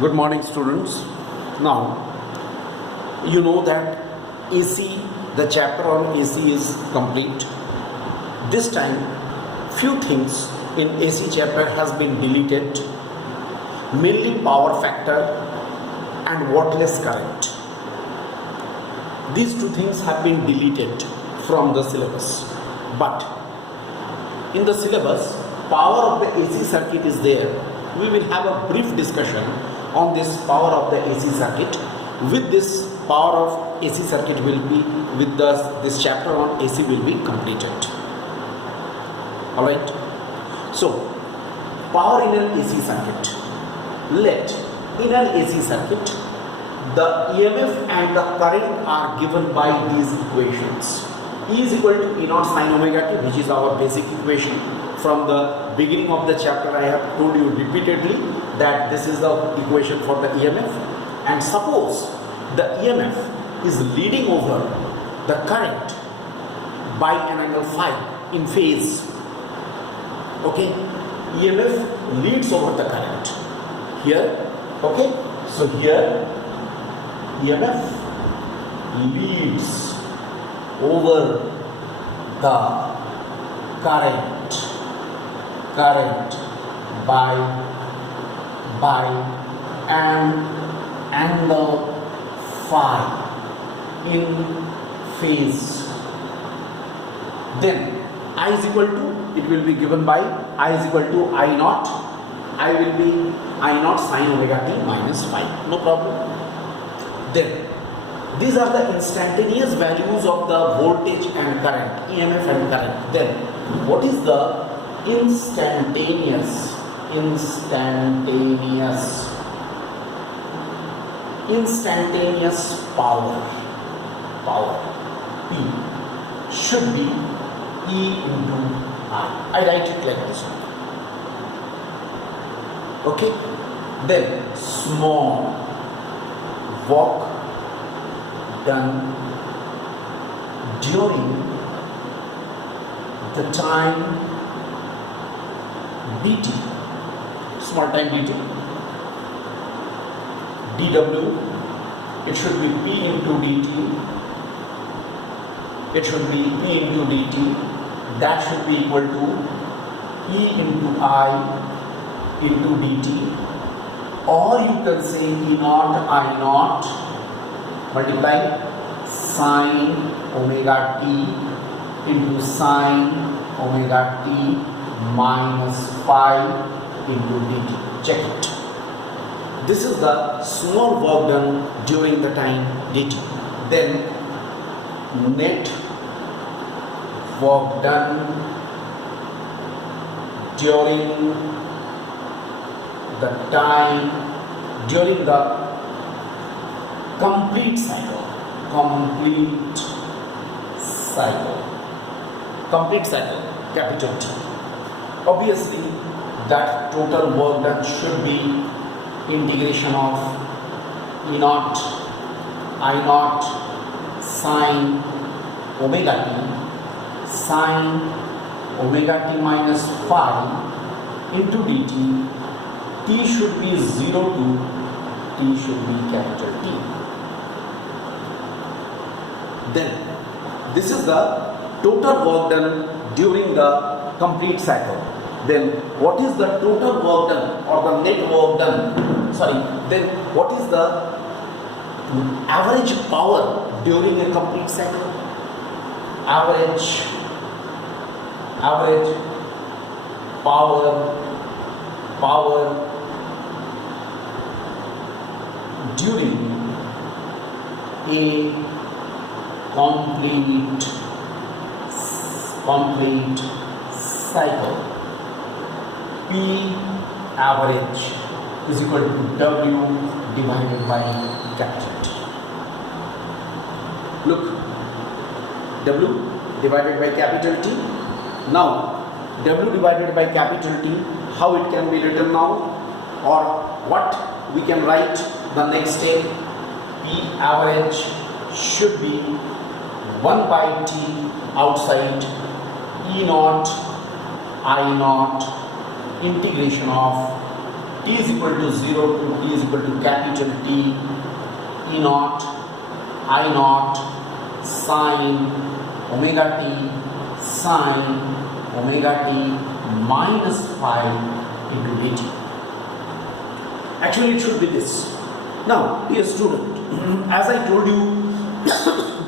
Good morning, students. Now, you know that AC, the chapter on AC is complete. This time, few things in AC chapter has been deleted, mainly power factor and wattless current. These two things have been deleted from the syllabus. But in the syllabus, power of the AC circuit is there. We will have a brief discussion on this power of the AC circuit. With this, power of AC circuit will be with this chapter on AC will be completed. Alright. So, power in an AC circuit. Let in an AC circuit, the EMF and the current are given by these equations. E is equal to E naught sin omega t, which is our basic equation. From the beginning of the chapter, I have told you repeatedly that this is the equation for the EMF. And suppose the EMF is leading over the current by an angle phi in phase. Okay, EMF leads over the current here. Okay, so here EMF leads over the current by an angle phi in phase. Then I is equal to, it will be given by I is equal to I naught. I will be I naught sin omega t minus phi. No problem. Then these are the instantaneous values of the voltage and current, EMF and current. Then what is the instantaneous power P should be E into I write it like this. Okay, then small work done during the time dt, small time dt, dw, it should be p into dt, it should be p into dt, that should be equal to e into I into dt, or you can say e naught I naught multiply sine omega t into sine omega t minus phi into dt. Check it. This is the small work done during the time dt. Then net work done during the time, during the complete cycle, capital T. Obviously, that total work done should be integration of E naught I naught sine omega t minus phi into dt. T should be 0 to T should be capital T. Then this is the total work done during the complete cycle. Then what is the total work done or the net work done? Then what is the average power during a complete cycle? Average power during a complete cycle. P average is equal to W divided by capital T. Look, W divided by capital T. Now, W divided by capital T, how it can be written now, or what we can write the next step? P average should be 1 by T outside E naught I naught integration of T t is equal to 0 to t is equal to capital T, E naught, I naught, sine omega t, sine omega t minus phi into dt. Actually, it should be this. Now, dear student, as I told you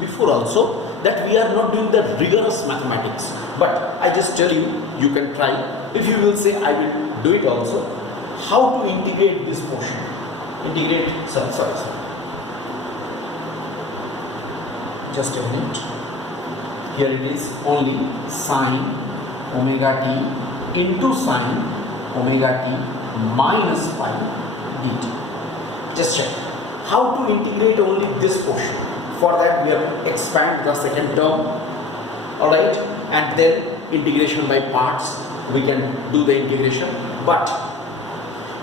before also, that we are not doing the rigorous mathematics, but I just tell you, you can try. If you will say, I will do it also. How to integrate this portion? Integrate, sorry. Just a minute. Here it is only sine omega t into sine omega t minus phi dt. Just check. How to integrate only this portion? For that we have expand the second term, alright, and then integration by parts, we can do the integration. But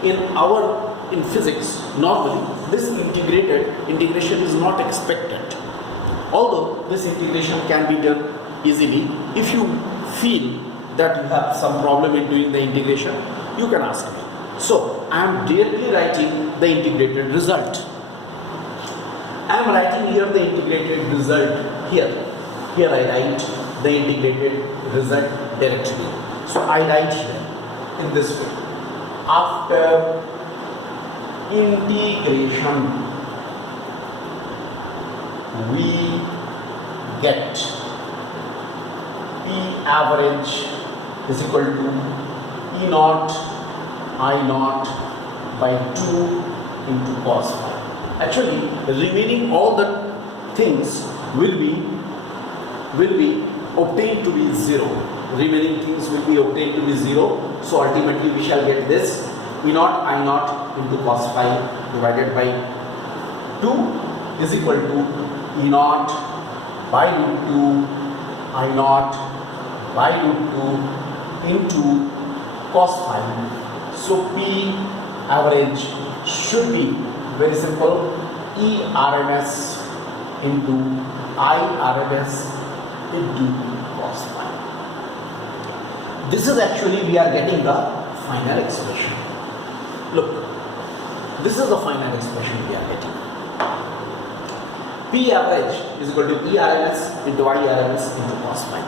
in physics, normally this integration is not expected. Although this integration can be done easily, if you feel that you have some problem in doing the integration, you can ask me. So I am directly writing the integrated result. I am writing here the integrated result here. Here I write the integrated result directly. So I write here in this way. After integration, we get P average is equal to E naught I naught by 2 into cos phi. Actually, remaining all the things will be obtained to be 0. Remaining things will be obtained to be 0. So ultimately we shall get this E naught I naught into cos phi divided by 2 is equal to E naught by root 2 I naught by root 2 into cos phi. So P average should be very simple, E RMS into I RMS into cos phi. This is actually we are getting the final expression. Look, this is the final expression we are getting. P average is equal to E RMS into I RMS into cos phi.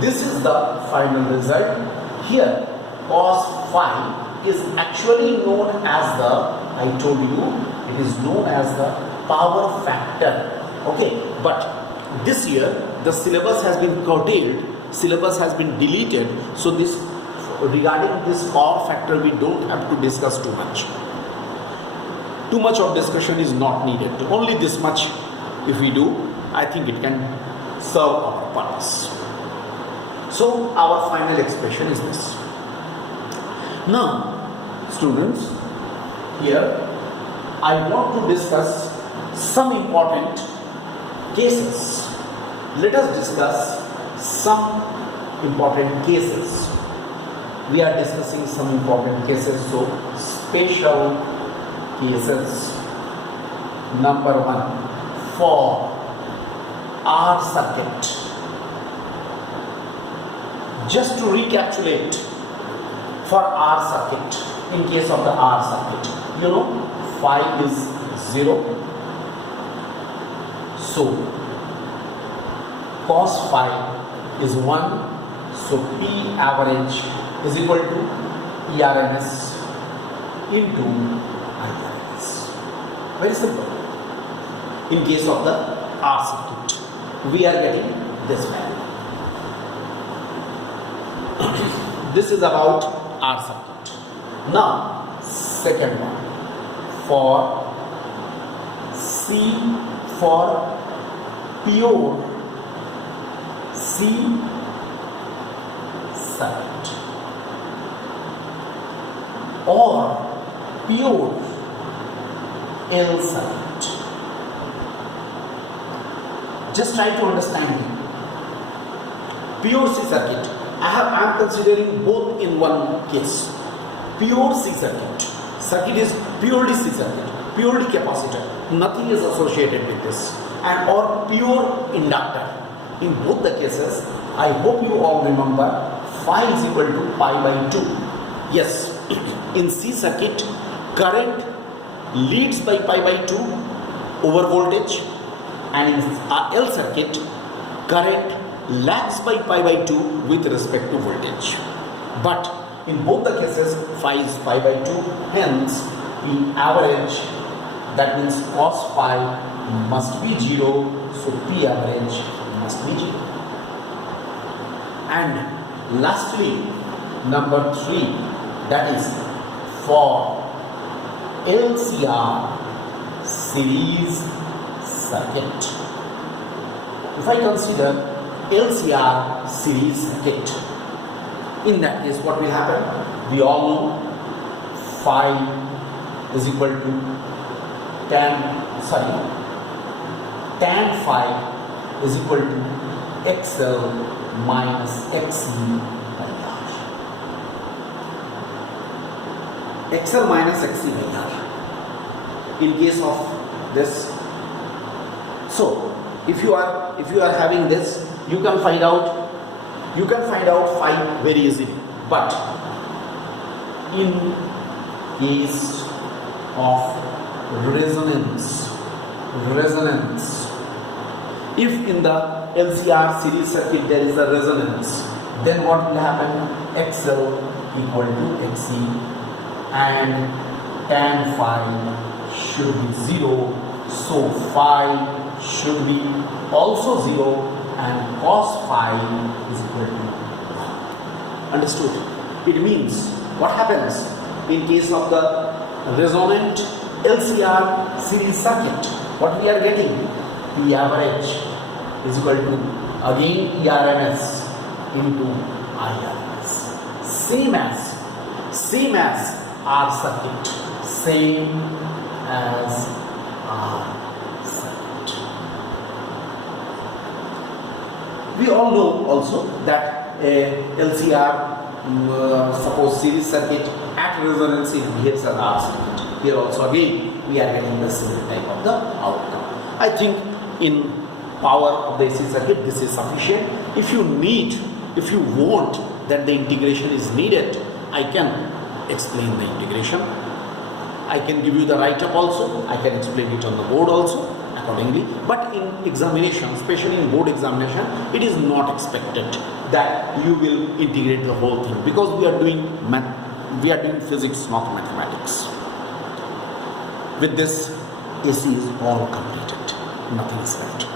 This is the final result. Here, cos phi is actually known as the, I told you, it is known as the power factor. Okay, but this year the syllabus has been curtailed, syllabus has been deleted, so this regarding this power factor we don't have to discuss too much. Too much of discussion is not needed. Only this much if we do, I think it can serve our purpose. So our final expression is this. Now, students, here I want to discuss some important cases. Let us discuss some important cases. We are discussing some important cases, so special cases. Number 1, for R circuit. Just to recapitulate, for R circuit, in case of the R circuit, you know, phi is 0. So cos phi is 1. So P average is equal to E RMS into I RMS. Very simple. In case of the R circuit, we are getting this value. This is about R circuit. Now, second one, for C, for pure C circuit or pure L circuit. Just try to understand me. Pure C circuit, I am considering both in one case. Pure C circuit. Circuit is purely C circuit, purely capacitor. Nothing is associated with this. And or pure inductor. In both the cases, I hope you all remember phi is equal to pi by 2. Yes, in C circuit, current leads by pi by 2 over voltage, and in L circuit current lags by pi by 2 with respect to voltage. But in both the cases phi is pi by 2, hence in average, that means cos phi must be 0, so P average must be 0. And lastly, number 3, that is for LCR series circuit. If I consider LCR series circuit, in that case what will happen? We all know phi is equal to tan phi is equal to XL minus XC by R. XL minus XC by R in case of this. So if you are having this, you can find out phi very easily. But in case of resonance, if in the LCR series circuit there is a resonance, then what will happen? XL equal to XC, and tan phi should be 0, so phi should be also 0, and cos phi is equal to 1. Understood? It means what happens in case of the resonant LCR series circuit? What we are getting? P average is equal to again ERMS into IRMS. Same as R circuit. Same as R circuit. We all know also that LCR, suppose series circuit at resonance behaves as R circuit. Here also again we are getting the same type of the outcome. I think in power of the AC circuit this is sufficient. If you want that the integration is needed, I can explain the integration. I can give you the write-up also. I can explain it on the board also accordingly. But in examination, especially in board examination, it is not expected that you will integrate the whole thing, because we are doing physics, not mathematics. With this, AC is all completed. Nothing is left.